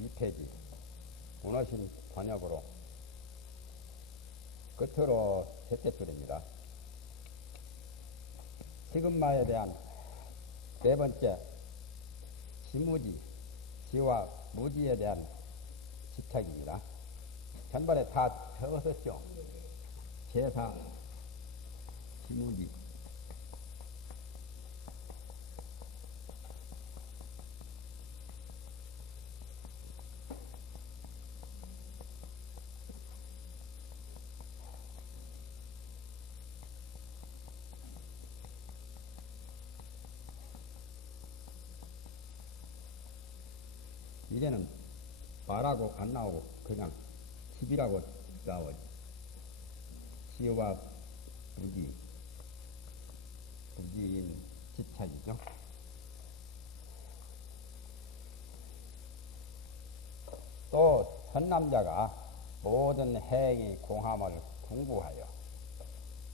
2페이지 문어신 번역으로 끝으로 셋째 줄입니다. 시금마에 대한 네 번째 지무지, 지와 무지에 대한 집착입니다. 전번에 다 적었었죠. 제사, 지무지. 이제는 말하고 안 나오고 그냥 집이라고 나오지. 지와 무지, 무지인 집착이죠. 또 선남자가 모든 행위 공함을 궁구하여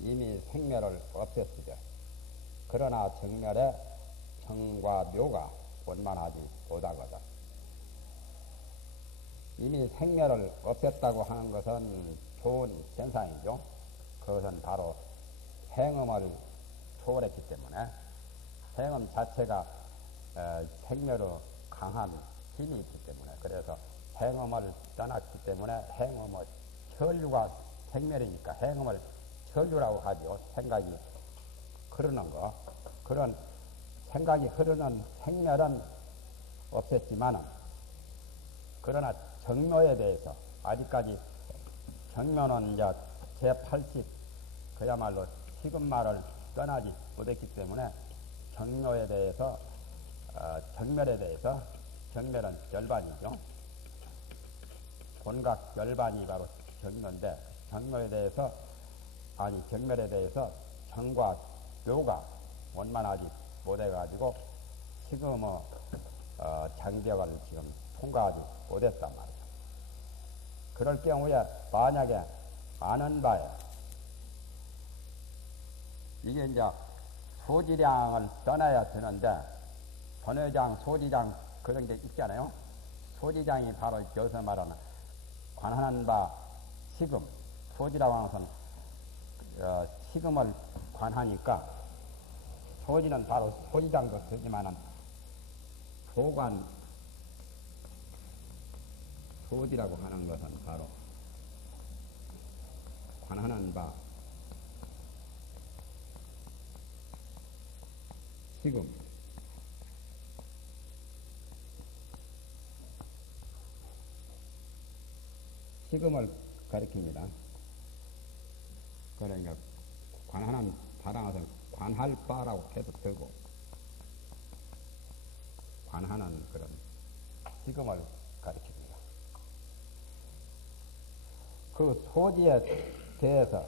이미 생멸을 없앴으되 그러나 정멸에 정과 묘가 원만하지 못하거든. 이미 생멸을 없앴다고 하는 것은 좋은 현상이죠. 그것은 바로 행음을 초월했기 때문에 행음 자체가 생멸의 강한 힘이 있기 때문에 그래서 행음을 떠났기 때문에 행음의 천류가 생멸이니까 행음을 천류라고 하죠. 생각이 흐르는 거. 그런 생각이 흐르는 생멸은 없앴지만은 그러나 정묘에 대해서 아직까지 정묘는 이제 제80 그야말로 시금마를 떠나지 못했기 때문에 정묘에 대해서 정멸에 대해서 정멸은 열반이죠. 본각 열반이 바로 정묘인데 정멸에 대해서 정과 묘가 원만하지 못해가지고 지금의 장벽을 지금 통과하지 못했단 말이죠. 그럴 경우에 만약에 아는 바에 이게 이제 소지량을 떠나야 되는데 번외장, 소지장 그런 게 있잖아요. 소지장이 바로 여기서 말하는 관하는 바 시금, 소지라고 하는 것은 시금을 관하니까 소지는 바로 소지장도 되지만은 소지라고 하는 것은 바로 관하는 바 시금 시금을 가리킵니다. 그러니까 관하는 바라서 관할 바라고 해도 되고 관하는 그런 시금을 가리킵니다. 그 소지에 대해서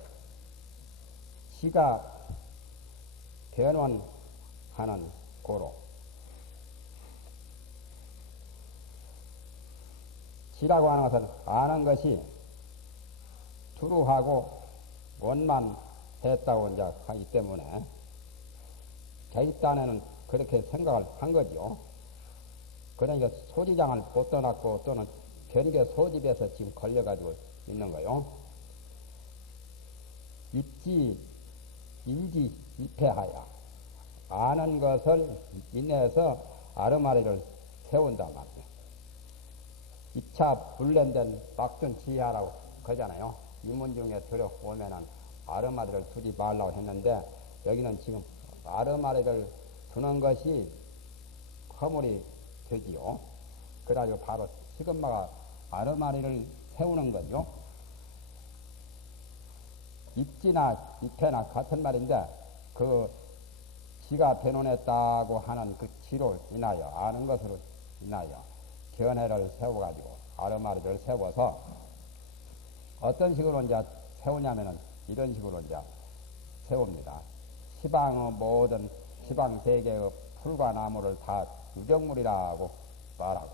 지가 변원하는 고로 지라고 하는 것은 아는 것이 두루하고 원만했다고 이제 하기 때문에 자기 딴에는 그렇게 생각을 한 거죠. 그러니까 소지장을 못 떠났고 또는 변개 소집에서 지금 걸려가지고 있는 거요. 입지, 인지, 입회하여 아는 것을 인해서 아르마리를 세운단 말이에요. 입차 불련된 막든 지하라고 그러잖아요. 유문 중에 들어오면은 아르마리를 두지 말라고 했는데 여기는 지금 아르마리를 두는 것이 허물이 되지요. 그래가지고 바로 시금마가 아르마리를 세우는 거죠. 입지나 입회나 같은 말인데 그 지가 변론했다고 하는 그 지로 인하여 아는 것으로 인하여 견해를 세워가지고 아르마리를 세워서 어떤 식으로 이제 세우냐면은 이런 식으로 이제 세웁니다. 시방의 모든 시방 세계의 풀과 나무를 다 유정물이라고 말하고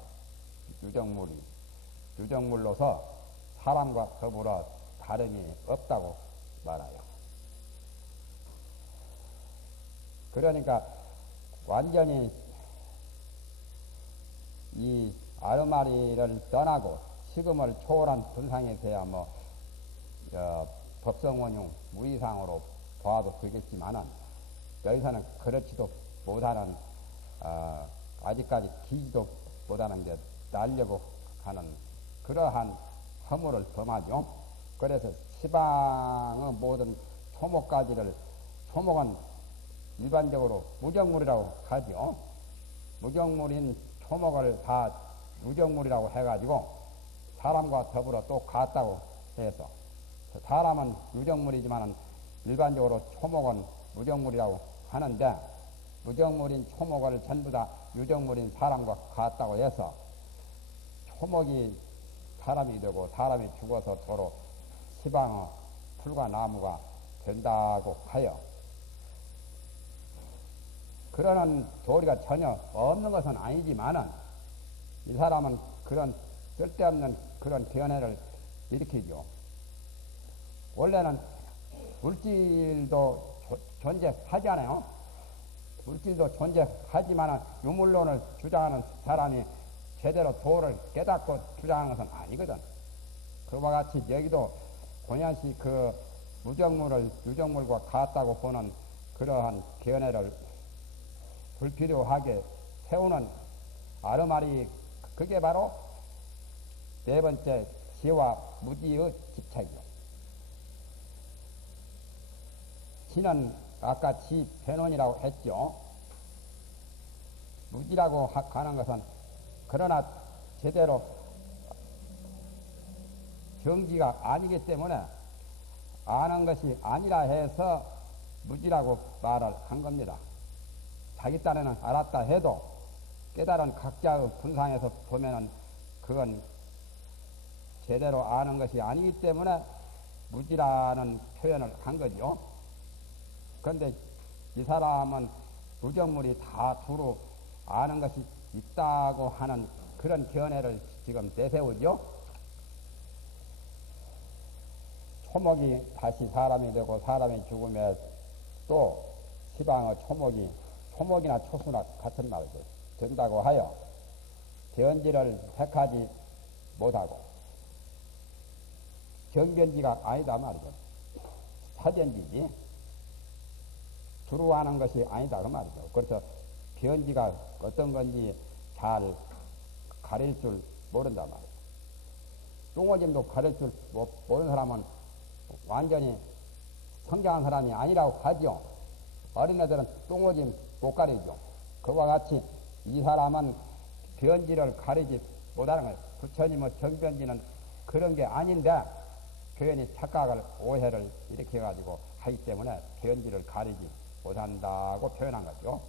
유정물로서 사람과 더불어 다름이 없다고 말해요. 그러니까 완전히 이 아르마리를 떠나고 식음을 초월한 분상에 대해 법성원용 무이상으로 봐도 되겠지만은 여기서는 그렇지도 못하는 아직까지 기지도 못하는 게 날려고 하는 그러한 허물을 범하죠. 그래서 시방의 모든 초목가지를 초목은 일반적으로 무정물이라고 하죠. 무정물인 초목을 다 무정물이라고 해가지고 사람과 더불어 또 같다고 해서 사람은 유정물이지만 일반적으로 초목은 무정물이라고 하는데 무정물인 초목을 전부 다 유정물인 사람과 같다고 해서 초목이 사람이 되고 사람이 죽어서 도로 시방의 풀과 나무가 된다고 하여 그러는 도리가 전혀 없는 것은 아니지만은 이 사람은 그런 쓸데없는 그런 견해를 일으키죠. 원래는 물질도 존재하잖아요. 물질도 존재하지만 유물론을 주장하는 사람이 제대로 도를 깨닫고 주장하는 것은 아니거든. 그와 같이 여기도 본연시 그 무정물을 유정물과 같다고 보는 그러한 견해를 불필요하게 세우는 아르마리 그게 바로 네 번째 지와 무지의 집착이요. 지는 아까 지 변원이라고 했죠. 무지라고 하는 것은 그러나 제대로 정지가 아니기 때문에 아는 것이 아니라 해서 무지라고 말을 한 겁니다. 자기 딴에는 알았다 해도 깨달은 각자의 분상에서 보면은 그건 제대로 아는 것이 아니기 때문에 무지라는 표현을 한 거죠. 그런데 이 사람은 무정물이 다 두루 아는 것이 있다고 하는 그런 견해를 지금 내세우죠. 초목이 다시 사람이 되고 사람이 죽으면 또 시방의 초목이나 초수나 같은 말이죠. 된다고 하여 견지를 택하지 못하고 정견지가 아니다 말이죠. 사견지지 두루 아는 것이 아니다 그 말이죠. 그래서 견지가 어떤 건지 잘 가릴 줄 모른다 말이죠. 뚱어짐도 가릴 줄 모르는 사람은 완전히 성장한 사람이 아니라고 하죠. 어린애들은 뚱어짐 못 가리죠. 그와 같이 이 사람은 변지를 가리지 못하는 거예요. 부처님의 정변지는 그런 게 아닌데 괜히 착각을 오해를 일으켜가지고 하기 때문에 변지를 가리지 못한다고 표현한 거죠.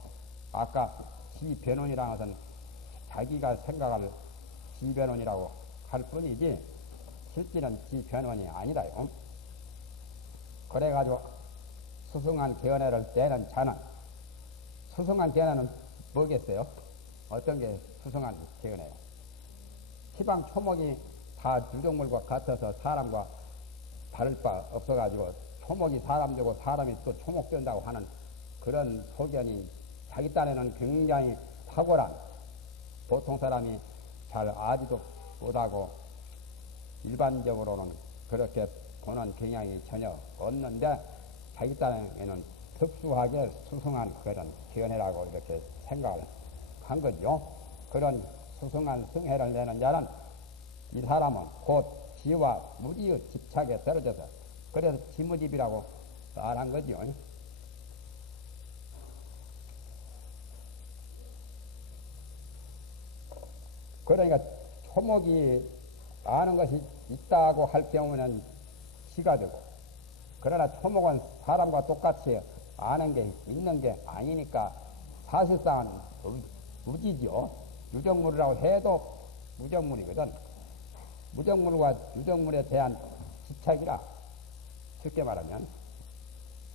아까 지변론이라는 것은 자기가 생각할 지변론이라고 할 뿐이지 실질은 지변론이 아니라요. 그래가지고 수승한 견해를 내는 자는 수승한 견해는 뭐겠어요? 어떤 게 수승한 견해예요? 시방 초목이 다 유정물과 같아서 사람과 다를 바 없어가지고 초목이 사람 되고 사람이 또 초목 된다고 하는 그런 소견이 자기 딴에는 굉장히 탁월한 보통 사람이 잘 아지도 못하고 일반적으로는 그렇게 보는 경향이 전혀 없는데 자기 딴에는 특수하게 수승한 그런 견해라고 이렇게 생각을 한 거죠. 그런 수승한 승해를 내는 자는 이 사람은 곧 지와 무지의 집착에 떨어져서 그래서 지무집이라고 말한 거죠. 그러니까 초목이 아는 것이 있다고 할 경우는 지가 되고 그러나 초목은 사람과 똑같이 아는 게 있는 게 아니니까 사실상은 무지죠. 유정물이라고 해도 무정물이거든. 무정물과 유정물에 대한 집착이라 쉽게 말하면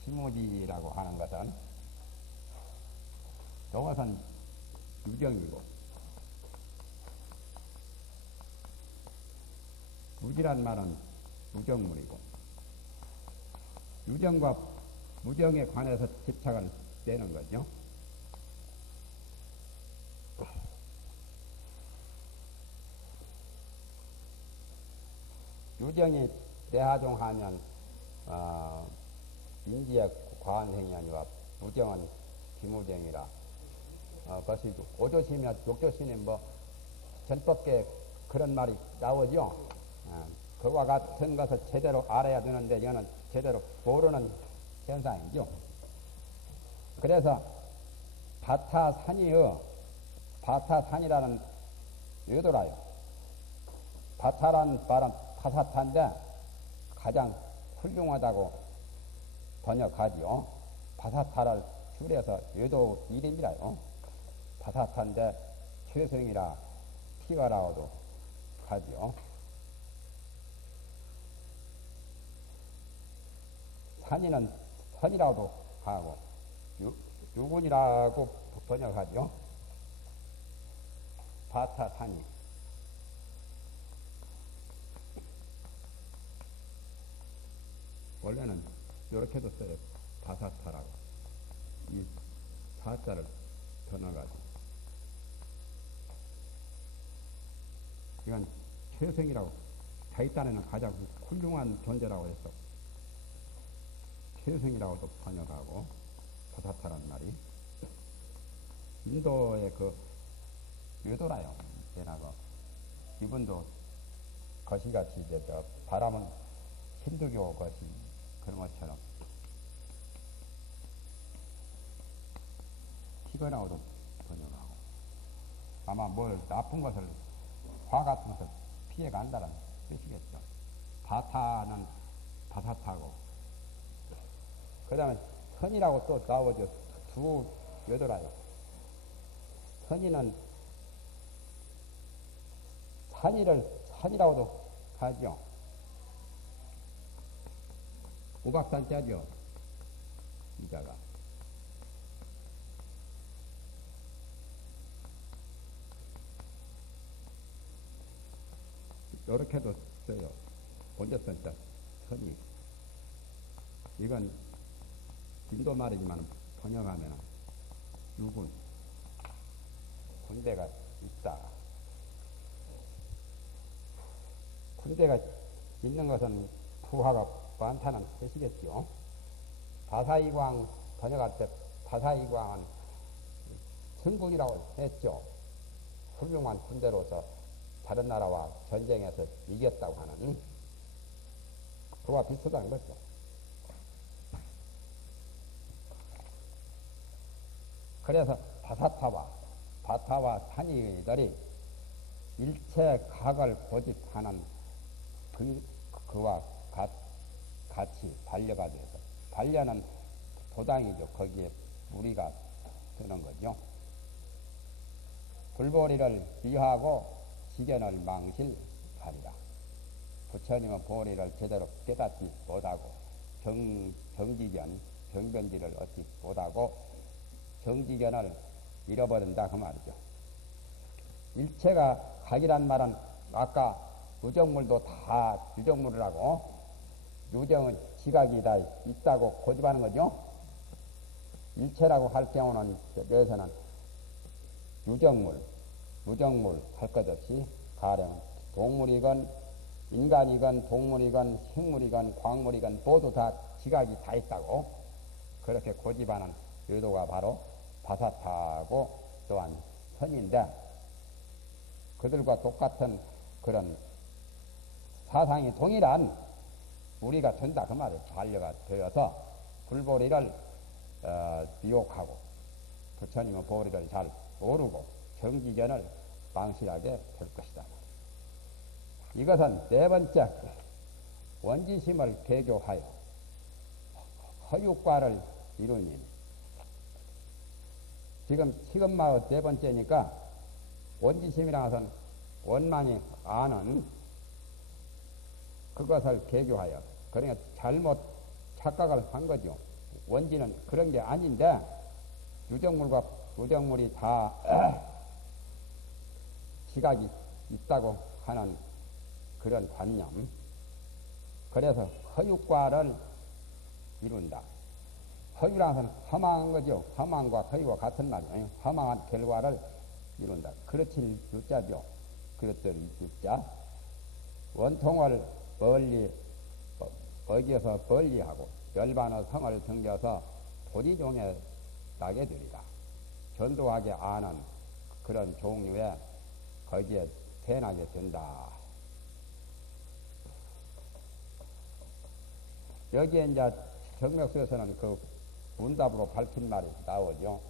지무지라고 하는 것은 이것은 유정이고 무지란 말은 무정물이고 유정과 무정에 관해서 집착을 내는 거죠. 유정이 대하종하면 인지의 과한생이 아니라 무정은 비무정이라 그것이 오조시면 욕조시는 뭐 전법계 그런 말이 나오죠. 그와 같은 것을 제대로 알아야 되는데 이거는 제대로 모르는 현상이죠. 그래서 바타산이라는 외도라요. 바타라는 말은 바사타인데 가장 훌륭하다고 번역하지요. 바사타를 줄여서 외도 이름이라요. 바사타인데 최승이라 티가라고도 하지요. 산이는 선이라고도 하고 유군이라고 번역하죠. 바타산이. 원래는 이렇게도 써요. 바사타라고. 이 사자를 더 넣어가지고. 이건 최승이라고, 자기 딴에는 가장 훌륭한 존재라고 해서 최승이라고도 번역하고, 바사타란 말이. 인도의 그 외도라요. 게다가 이분도 거시같이 이제 바람은 힌두교 것이 그런 것처럼 티거나오도 번역하고 아마 뭘 나쁜 것을 화 같은 것을 피해 간다는 뜻이겠죠. 바타는 바사타고 그 다음에 선이라고 또 나오죠. 두 외도라요. 선이는 산이라고도 하죠. 우박산자죠. 이자가. 요렇게도 써요. 본저선자 선이. 이건 인도 말이지만 번역하면 유군. 군대가 있다. 군대가 있는 것은 부하가 많다는 뜻이겠죠. 바사이광 번역할 때 바사이광은 승군이라고 했죠. 훌륭한 군대로서 다른 나라와 전쟁에서 이겼다고 하는 그와 비슷한 거죠. 그래서 바타와 산이들이 일체 각을 고집하는 그와 같이 반려가 돼서 반려는 도당이죠. 거기에 무리가 되는 거죠. 불보리를 비하고 지견을 망실하리라. 부처님은 보리를 제대로 깨닫지 못하고 정변지를 얻지 못하고 정지견을 잃어버린다 그 말이죠. 일체가 각이란 말은 아까 유정물도 다 유정물이라고 유정은 지각이 다 있다고 고집하는 거죠. 일체라고 할 경우는 여기서는 유정물 할 것 없이 가령 동물이건 인간이건 동물이건 식물이건 광물이건 모두 다 지각이 다 있다고 그렇게 고집하는 의도가 바로 바사타고 또한 선인데 그들과 똑같은 그런 사상이 동일한 우리가 된다 그 말이에요. 반려가 되어서 불보리를 미혹하고 부처님은 보리를 잘 모르고 정지견을 망실하게 될 것이다. 이것은 네 번째 원지심을 개교하여 허육과를 이루니 지금마의 네 번째니까 원지심이라는 것은 원만히 아는 그것을 개교하여 그러니까 잘못 착각을 한 거죠. 원지는 그런 게 아닌데 유정물과 무정물이 다 지각이 있다고 하는 그런 관념. 그래서 허육과를 이룬다. 허유라는 것은 허망한 거죠. 허망과 허유와 같은 말이에요. 허망한 결과를 이룬다. 그렇칠 유자죠. 그렇들 유자. 원통을 멀리 거기에서 멀리하고 열반의 성을 등져서 도리종에 나게 되리라. 전도하게 아는 그런 종류에 거기에 태어나게 된다. 여기에 이제 정맥수에서는 그 문답으로 밝힌 말이 나오죠.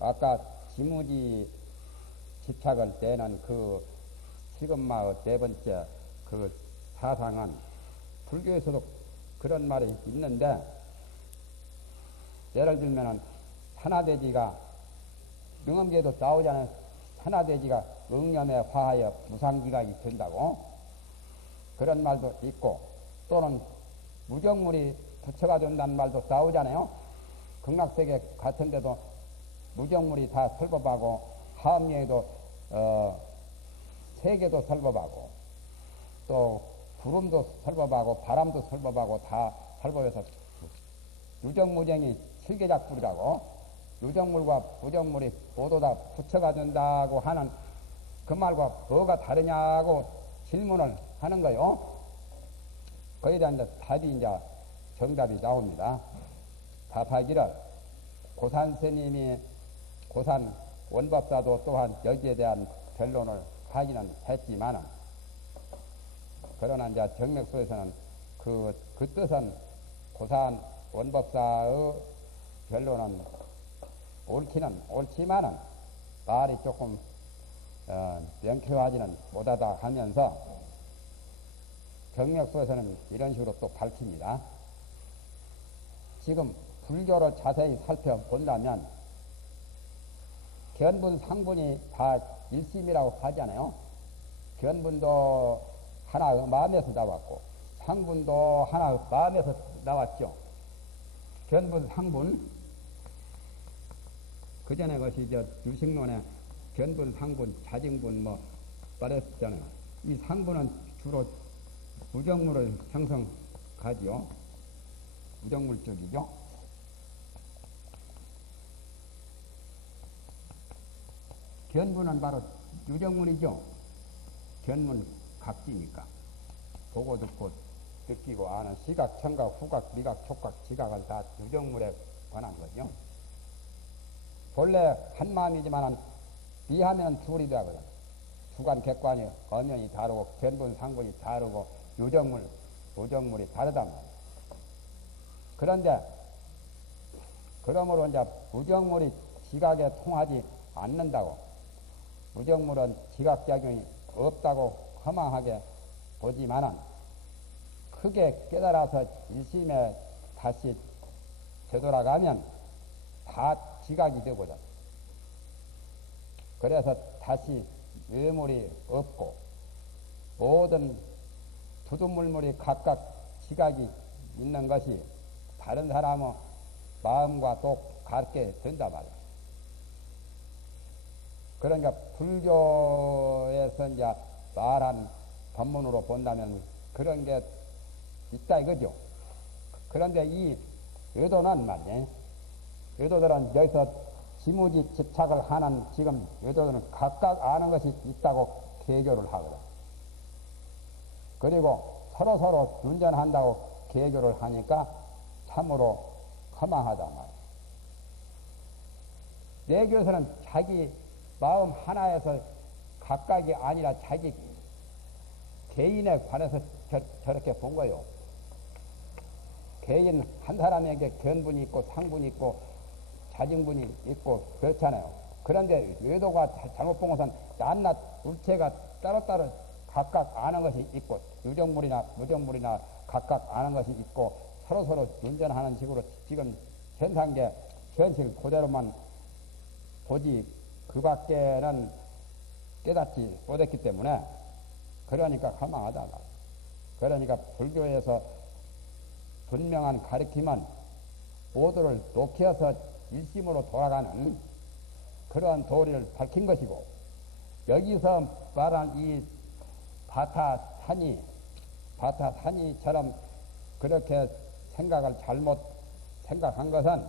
아까 지무지 집착을 떼는 그 실금마의 네 번째 그 사상은 불교에서도 그런 말이 있는데, 예를 들면은 산화돼지가 명암계에도 나오잖아요. 산화돼지가 응염에 화하여 무상지각이 된다고 그런 말도 있고, 또는 무정물이 부처가 된다는 말도 나오잖아요. 극락세계 같은데도 무정물이 다 설법하고 하암리에도 세계도 설법하고 또 구름도 설법하고 바람도 설법하고 다 설법해서 유정무정이 칠계작불이라고, 유정물과 무정물이 모두 다 부처가 된다고 하는 그 말과 뭐가 다르냐고 질문을 하는 거요. 거기에 대한 답이 이제 정답이 나옵니다. 답하기를 고산 스님이 고산 원법사도 또한 여기에 대한 변론을 하기는 했지만은, 그러나 이제 정맥수에서는 그 뜻은 고산 원법사의 변론은 옳기는 옳지만은 말이 조금 명쾌하지는 못하다 하면서 정맥수에서는 이런 식으로 또 밝힙니다. 지금 불교를 자세히 살펴본다면 견분, 상분이 다 일심이라고 하잖아요. 견분도 하나 마음에서 나왔고 상분도 하나 마음에서 나왔죠. 견분, 상분. 그 전에 것이 유식론에 견분, 상분, 자징분 뭐 말했잖아요. 이 상분은 주로 무정물을 형성하지요. 무정물 쪽이죠. 견분은 바로 유정물이죠. 견문 각지니까 보고 듣고 느끼고 아는 시각, 청각, 후각, 미각, 촉각, 지각은 다 유정물에 관한 거죠. 본래 한 마음이지만 비하면 둘이 되거든. 주관, 객관이 엄연히 다르고 견분, 상분이 다르고 유정물, 무정물이 다르단 말이야. 그런데 그러므로 이제 무정물이 지각에 통하지 않는다고, 무정물은 지각작용이 없다고 허망하게 보지만은 크게 깨달아서 일심에 다시 되돌아가면 다 지각이 되거든. 그래서 다시 외물이 없고 모든 두두물물이 각각 지각이 있는 것이 다른 사람의 마음과 똑같게 된단 말이야. 그러니까 불교에서 이제 말한 법문으로 본다면 그런 게 있다 이거죠. 그런데 이 외도는 말이에요. 외도들은 여기서 지무지 집착을 하는 지금 외도들은 각각 아는 것이 있다고 개교를 하거든. 그리고 서로 윤전한다고 개교를 하니까 참으로 허망하다 말이야. 내교에서는 자기 마음 하나에서 각각이 아니라 자기 개인에 관해서 저렇게 본 거요. 개인 한 사람에게 견분이 있고 상분이 있고 자증분이 있고 그렇잖아요. 그런데 외도가 잘못 본 것은 낱낱 물체가 따로따로 각각 아는 것이 있고 유정물이나 무정물이나 각각 아는 것이 있고 서로 윤전하는 식으로 지금 현상계 현실 그대로만 보지 그 밖에는 깨닫지 못했기 때문에 그러니까 허망하다. 그러니까 불교에서 분명한 가르침은 모두를 녹여서 일심으로 돌아가는 그러한 도리를 밝힌 것이고, 여기서 말한 이 바타산이처럼 그렇게 생각을 잘못 생각한 것은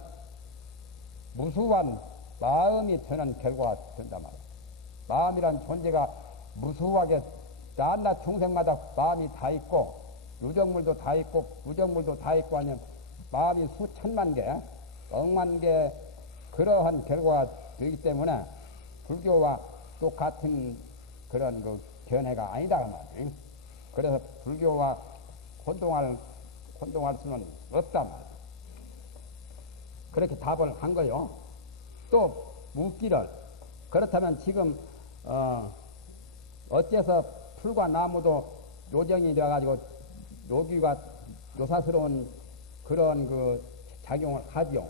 무수한 마음이 드는 결과가 된단 말이야. 마음이란 존재가 무수하게 낱낱 중생마다 마음이 다 있고 유정물도 다 있고 무정물도 다 있고 하면 마음이 수천만 개, 억만 개 그러한 결과가 되기 때문에 불교와 똑같은 그런 그 견해가 아니다 그 말이에요. 그래서 불교와 혼동할 수는 없단 말이에요. 그렇게 답을 한 거요. 또 묻기를 그렇다면 지금 어째서 풀과 나무도 요정이 되어가지고 요기가 요사스러운 그런 그 작용을 하지요.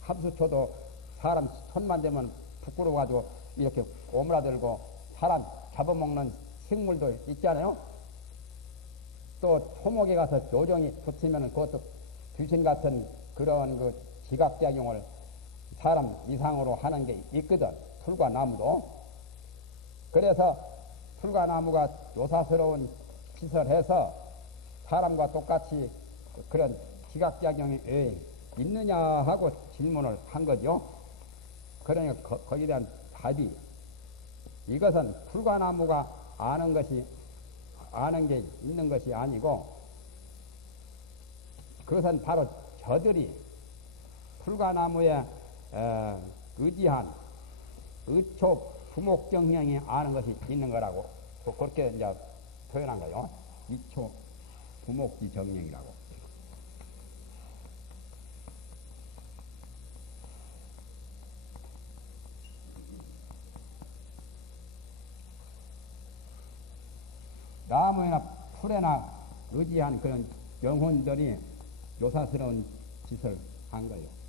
함수초도 사람 손만 대면 부끄러워가지고 이렇게 오므라들고 사람 잡아먹는 식물도 있잖아요. 또 토목에 가서 요정이 붙으면 그것도 귀신 같은 그런 그 지각작용을 사람 이상으로 하는 게 있거든. 풀과 나무도. 그래서 풀과 나무가 요사스러운 짓을 해서 사람과 똑같이 그런 지각작용이 왜 있느냐 하고 질문을 한 거죠. 그러니까 거기에 대한 답이 이것은 풀과 나무가 아는 게 있는 것이 아니고 그것은 바로 저들이 풀과 나무에 의지한 의초 부목정령이 아는 것이 있는 거라고 그렇게 이제 표현한 거요. 이초 부목지 정령이라고. 나무나 풀에나 의지한 그런 영혼들이 요사스러운 짓을 한 거예요.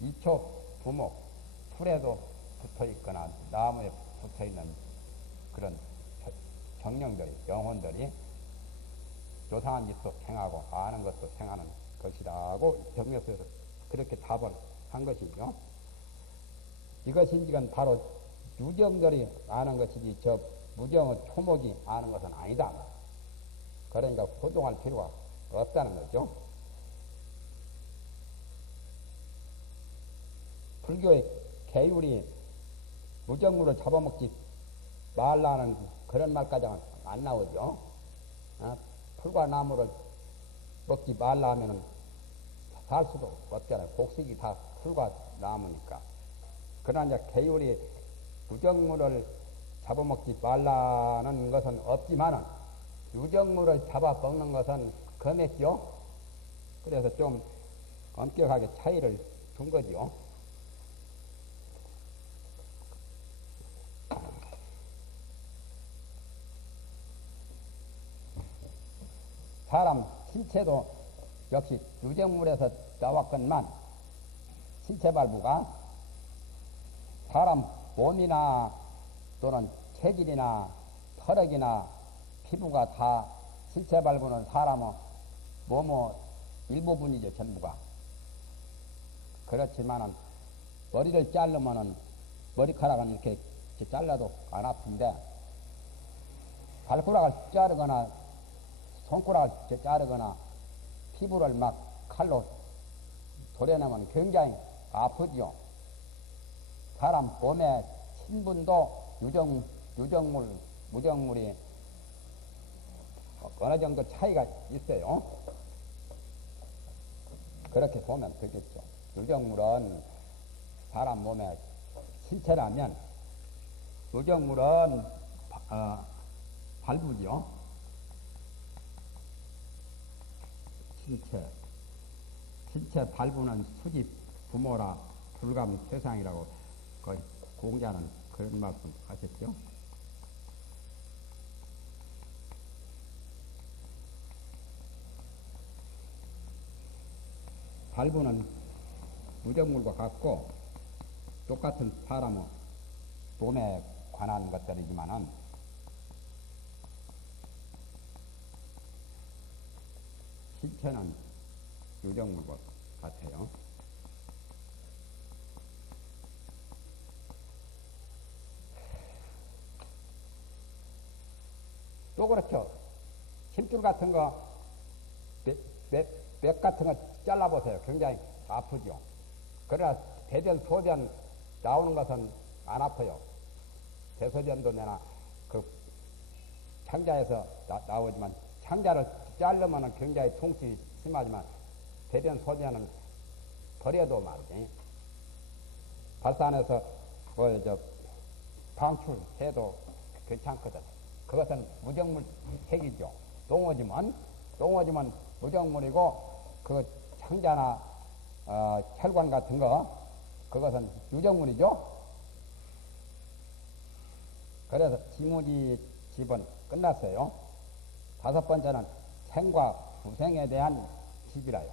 이촉, 부목, 풀에도 붙어 있거나 나무에 붙어 있는 그런 정령들이, 영혼들이 조상한 짓도 행하고 아는 것도 행하는 것이라고 정력에서 그렇게 답을 한 것이죠. 이것이 지금 바로 유정들이 아는 것이지 저 무정의 초목이 아는 것은 아니다. 그러니까 혼동할 필요가 없다는 거죠. 불교의 계율이 무정물을 잡아먹지 말라는 그런 말까지는 안 나오죠. 풀과 나무를 먹지 말라 하면은 살 수도 없잖아요. 곡식이 다 풀과 나무니까. 그러나 이제 계율이 무정물을 잡아먹지 말라는 것은 없지만은 유정물을 잡아먹는 것은 금했죠. 그래서 좀 엄격하게 차이를 둔 거지요. 사람 신체도 역시 유정물에서 나왔건만 신체 발부가 사람 몸이나 또는 체질이나 털액이나 피부가 다 신체 발부는 사람의 몸의 일부분이죠, 전부가. 그렇지만은 머리를 자르면은 머리카락은 이렇게 잘라도 안 아픈데 발가락을 자르거나 손가락을 자르거나 피부를 막 칼로 도려내면 굉장히 아프지요. 사람 몸의 신분도 유정물, 무정물이 어느 정도 차이가 있어요. 그렇게 보면 되겠죠. 유정물은 사람 몸의 신체라면 무정물은 발부지요. 신체 발부는 수집 부모라 불감 세상이라고 거의 공자는 그런 말씀 하셨죠. 발부는 무정물과 같고 똑같은 사람의 몸에 관한 것들이지만은 신체는 유정물과 같아요. 또 그렇죠. 심줄 같은 거, 맥 같은 거 잘라보세요. 굉장히 아프죠. 그러나 대변, 소변 나오는 것은 안 아파요. 대소변도 내나 그 창자에서 나오지만 창자를 자르면 굉장히 통증이 심하지만 대변, 소변은 버려도 말이지. 발산해서 방출해도 괜찮거든. 그것은 무정물 핵이죠. 똥오지면 무정물이고 그 창자나 혈관 같은 거 그것은 유정물이죠. 그래서 지무지 집은 끝났어요. 다섯 번째는 생과 후생에 대한 집이라요.